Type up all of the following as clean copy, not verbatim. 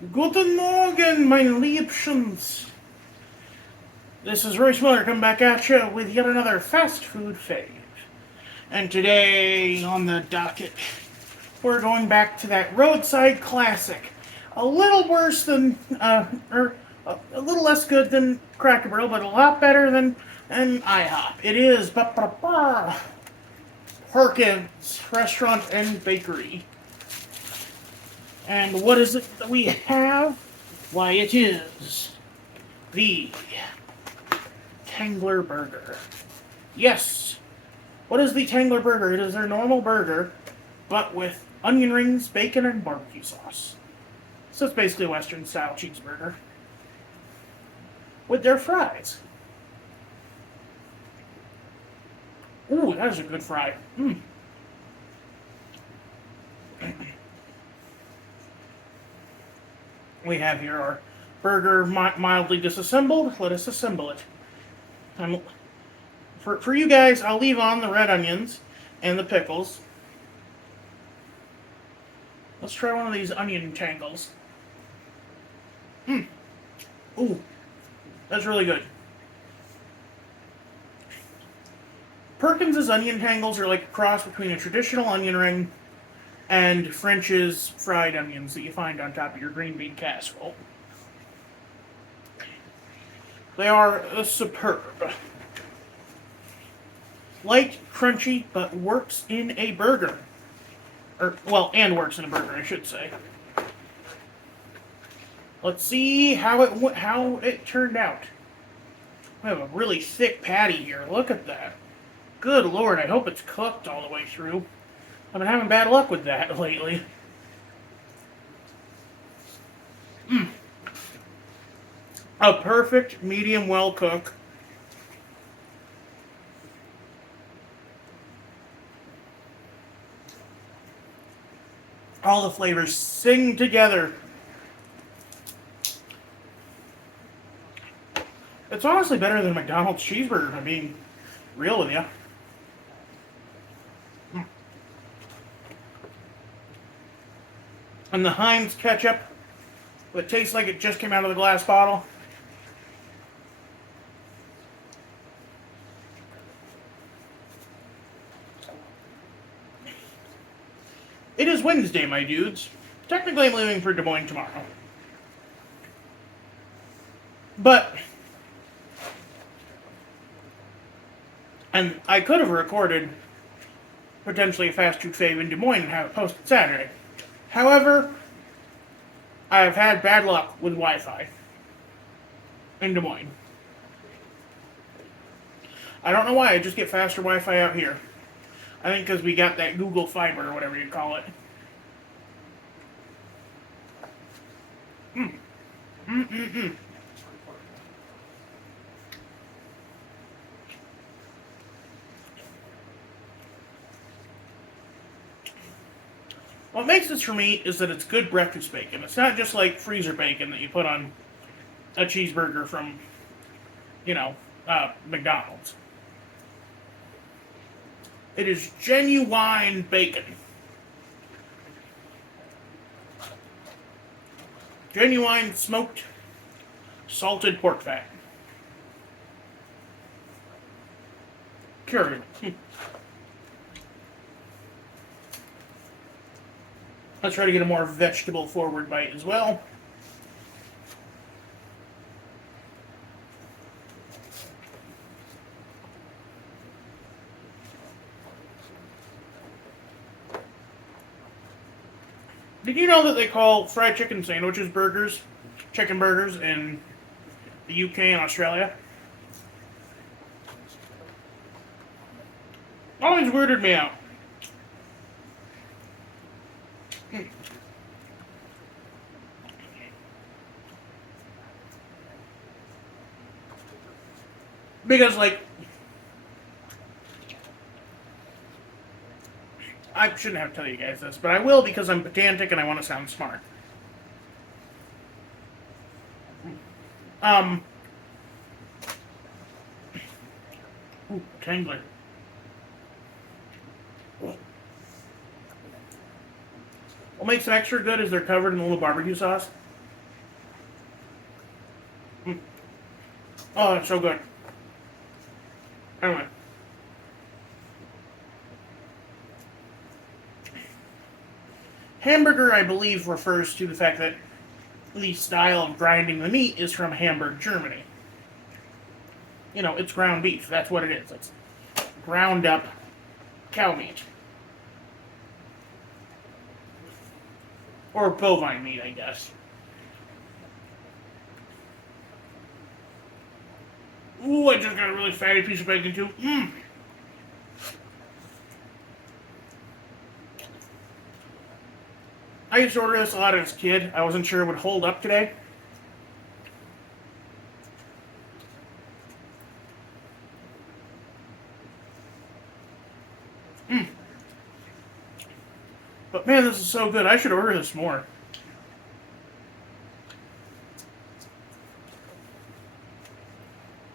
Guten Morgen, meine Liebchens. This is Royce Miller coming back at you with yet another fast food fave. And today on the docket, we're going back to that roadside classic. A little worse than, or a little less good than Cracker Barrel, but a lot better than IHOP. It is Perkins Restaurant and Bakery. And what is it that we have? Why, it is the Tangler burger. Yes. What is the Tangler burger? It is their normal burger, but with onion rings, bacon, and barbecue sauce. So it's basically a Western style cheeseburger. With their fries. Ooh, that is a good fry. We have here our burger mildly disassembled. Let us assemble it. For you guys, I'll leave on the red onions and the pickles. Let's try one of these onion tangles. Ooh, that's really good. Perkins' onion tangles are like a cross between a traditional onion ring and French's fried onions that you find on top of your green bean casserole. They are superb. Light, crunchy, but works in a burger. And works in a burger, I should say. Let's see how it turned out. We have a really thick patty here. Look at that. Good Lord, I hope it's cooked all the way through. I've been having bad luck with that lately. A perfect medium well cook. All the flavors sing together. It's honestly better than McDonald's cheeseburger, if I'm being real with you. And the Heinz ketchup, that tastes like it just came out of the glass bottle. It is Wednesday, my dudes. Technically, I'm leaving for Des Moines tomorrow. But, and I could have recorded potentially a fast food fave in Des Moines and have it posted Saturday. However, I have had bad luck with Wi-Fi in Des Moines. I don't know why, I just get faster Wi-Fi out here. I think because we got that Google Fiber or whatever you call it. What makes this for me is that it's good breakfast bacon. It's not just like freezer bacon that you put on a cheeseburger from, McDonald's. It is genuine bacon. Genuine smoked, salted pork fat. Cured. Let's try to get a more vegetable forward bite as well. Did you know that they call fried chicken sandwiches burgers, chicken burgers in the UK and Australia? Always weirded me out. Because, I shouldn't have to tell you guys this, but I will because I'm pedantic and I want to sound smart. Tangler. What makes them extra good is they're covered in a little barbecue sauce. Oh, that's so good. Anyway. Hamburger, I believe, refers to the fact that the style of grinding the meat is from Hamburg, Germany. You know, it's ground beef. That's what it is. It's ground up cow meat. Or bovine meat, I guess. Ooh, I just got a really fatty piece of bacon, too. Mmm. I used to order this a lot as a kid. I wasn't sure it would hold up today. Mmm. But man, this is so good. I should order this more.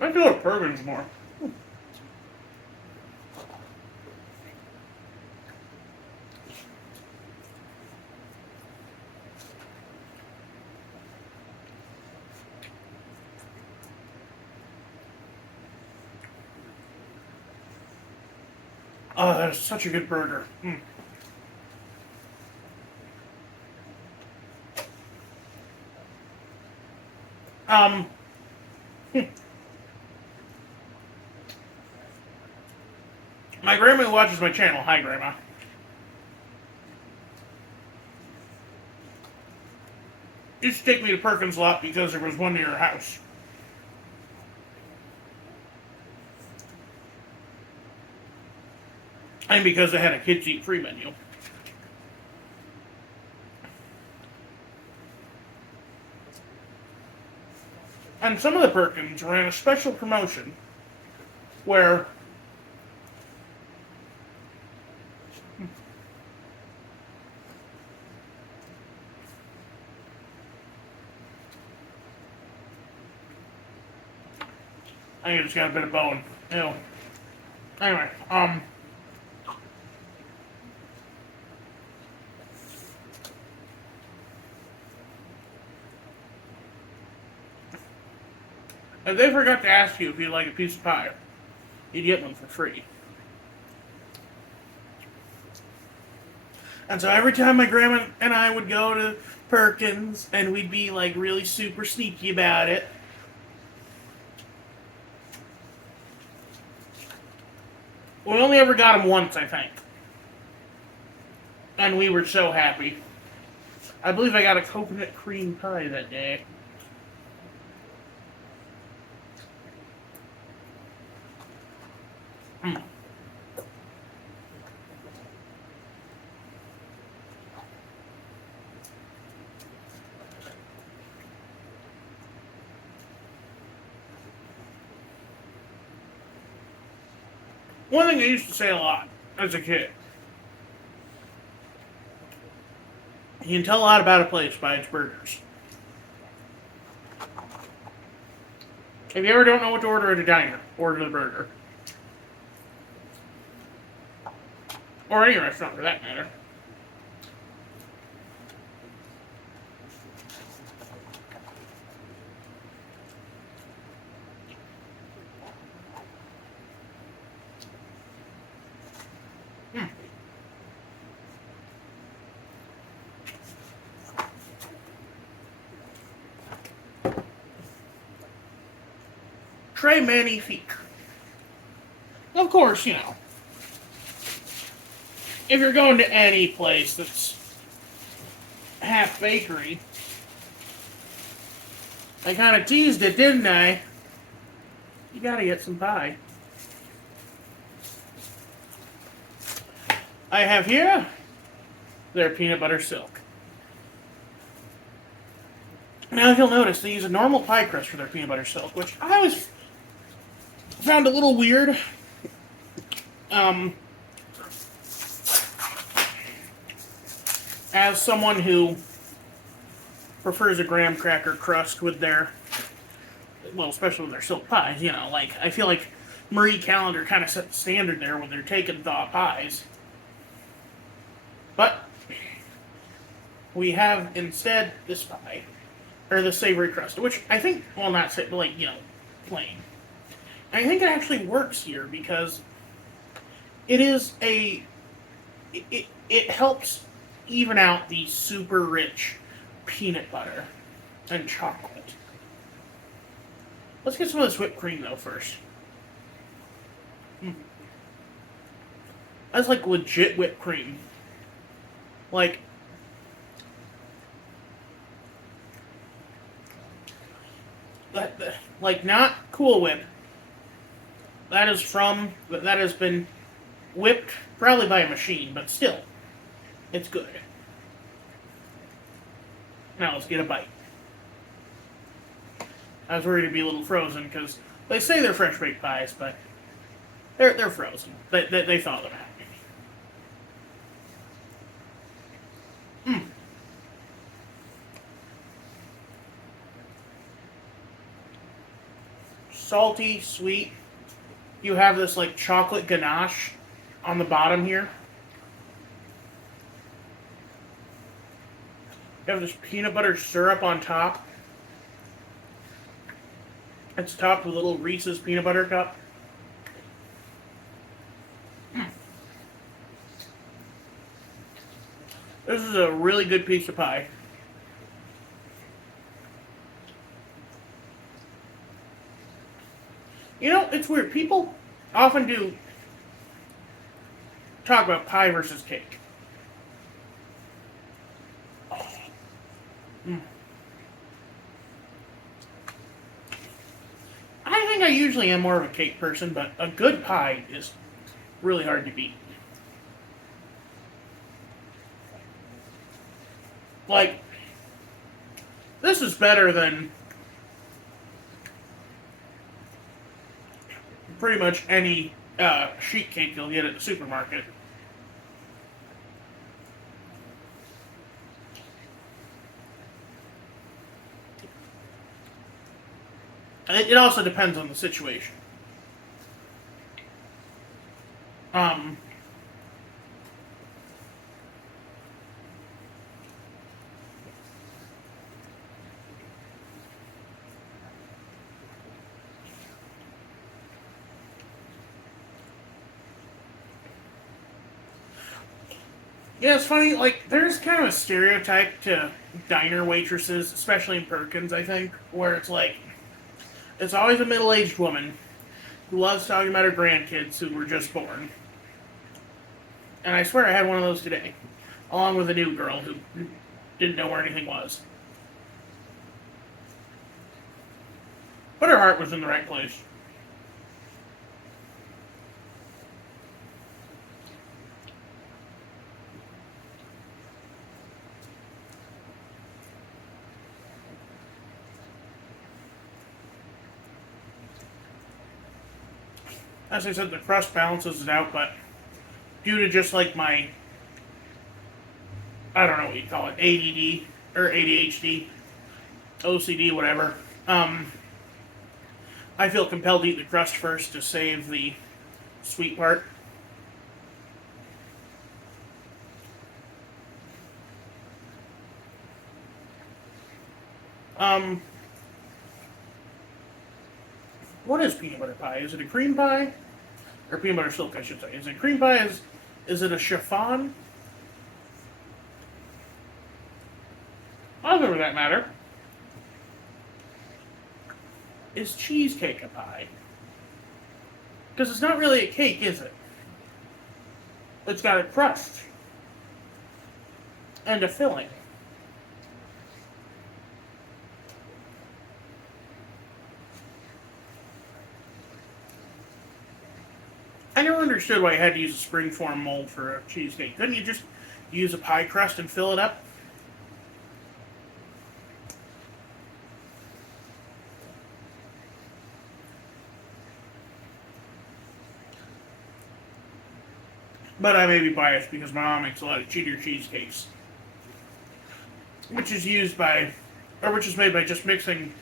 I feel like Perkins more. Oh, that is such a good burger. Mm. Um, my grandma watches my channel. Hi, Grandma. Used to take me to Perkins a lot because there was one near her house. And because they had a kids eat free menu. And some of the Perkins ran a special promotion where I think it's got a bit of bone. Ew. Anyway, if they forgot to ask you if you'd like a piece of pie, you'd get one for free. And so every time my grandma and I would go to Perkins and we'd be like really super sneaky about it, we only ever got them once, I think. And we were so happy. I believe I got a coconut cream pie that day. Mm. One thing I used to say a lot as a kid. You can tell a lot about a place by its burgers. If you ever don't know what to order at a diner, order the burger. Or any restaurant for that matter. Mm. Très magnifique. Of course, you know, if you're going to any place that's half bakery, I kind of teased it, didn't I? You gotta get some pie. I have here their peanut butter silk. Now, if you'll notice, they use a normal pie crust for their peanut butter silk, which I always found a little weird. As someone who prefers a graham cracker crust with their, well, especially with their silk pies, you know, like, I feel like Marie Callender kind of set the standard there when they're taking thaw pies. But we have instead this pie, or the savory crust, which I think, well, not but like plain. And I think it actually works here because it is it helps even out the super rich peanut butter and chocolate. Let's get some of this whipped cream though first. That's like legit whipped cream. Like, like not Cool Whip. That has been whipped probably by a machine, but still, it's good. Now let's get a bite. I was worried it'd be a little frozen because they say they're fresh baked pies, but they're frozen. They thaw them out. Salty, sweet. You have this like chocolate ganache on the bottom here. You have this peanut butter syrup on top. It's topped with a little Reese's peanut butter cup. This is a really good piece of pie. You know, it's weird. People often do talk about pie versus cake. I think I usually am more of a cake person, but a good pie is really hard to beat. Like, this is better than pretty much any sheet cake you'll get at the supermarket. It also depends on the situation. Yeah, it's funny, like, there's kind of a stereotype to diner waitresses, especially in Perkins, I think, where it's like, it's always a middle-aged woman who loves talking about her grandkids who were just born. And I swear I had one of those today, along with a new girl who didn't know where anything was. But her heart was in the right place. As I said, the crust balances it out, but due to just like my, I don't know what you call it, ADD or ADHD, OCD, whatever, I feel compelled to eat the crust first to save the sweet part. What is peanut butter pie? Is it a cream pie? Or peanut butter silk, I should say. Is it cream pie? Is it a chiffon? Other than that matter, is cheesecake a pie? Because it's not really a cake, is it? It's got a crust and a filling. I never understood why you had to use a springform mold for a cheesecake. Couldn't you just use a pie crust and fill it up? But I may be biased because my mom makes a lot of cheater cheesecakes. Which is made by just mixing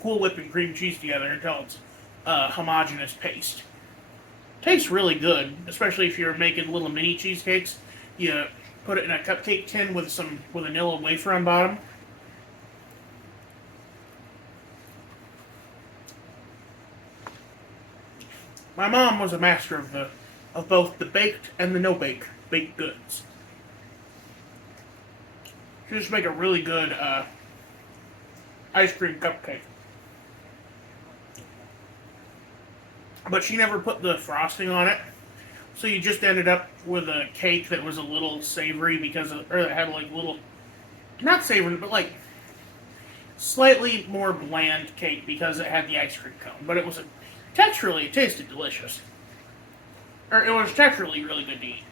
Cool Whip and cream cheese together until it's a homogeneous paste. Tastes really good, especially if you're making little mini cheesecakes. You put it in a cupcake tin with some vanilla wafer on bottom. My mom was a master of both the baked and the no baked goods. She used to make a really good ice cream cupcake. But she never put the frosting on it. So you just ended up with a cake that was a little savory or that had like little, not savory, but like slightly more bland cake because it had the ice cream cone. But texturally, it tasted delicious. Or it was texturally really good to eat.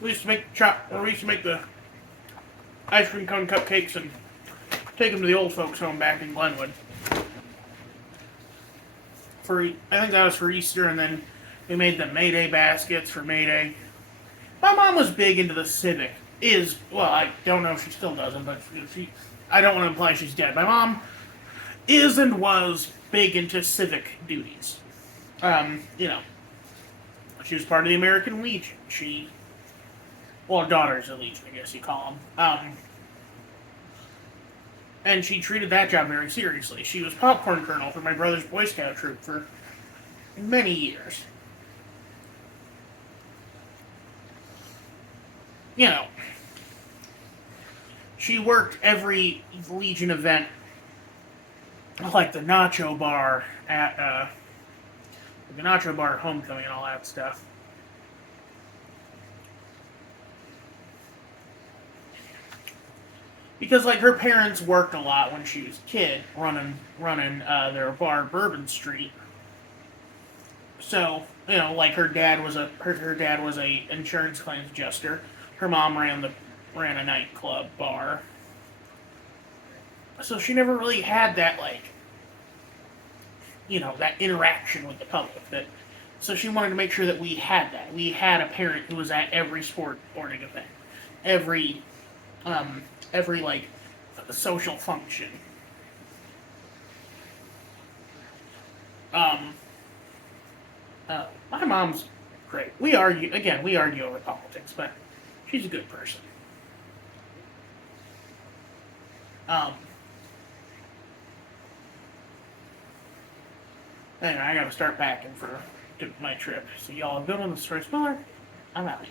We used to make the ice cream cone cupcakes and take them to the old folks' home back in Glenwood. I think that was for Easter, and then we made the Mayday baskets for Mayday. My mom was big into the civic. I don't know if she still doesn't, but I don't want to imply she's dead. My mom is and was big into civic duties. You know, she was part of the American Legion. Daughters of the Legion, I guess you call them. And she treated that job very seriously. She was popcorn colonel for my brother's Boy Scout troop for many years. You know, she worked every Legion event, like the Nacho Bar at Homecoming and all that stuff. Because like her parents worked a lot when she was a kid, running their bar Bourbon Street. So like her dad was a insurance claims adjuster. Her mom ran a nightclub bar. So she never really had that that interaction with the public. So she wanted to make sure that we had that. We had a parent who was at every sporting event, every like social function. My mom's great. We argue over politics, but she's a good person. Anyway, I gotta start packing for my trip. So y'all have been on the Royce Miller. I'm out.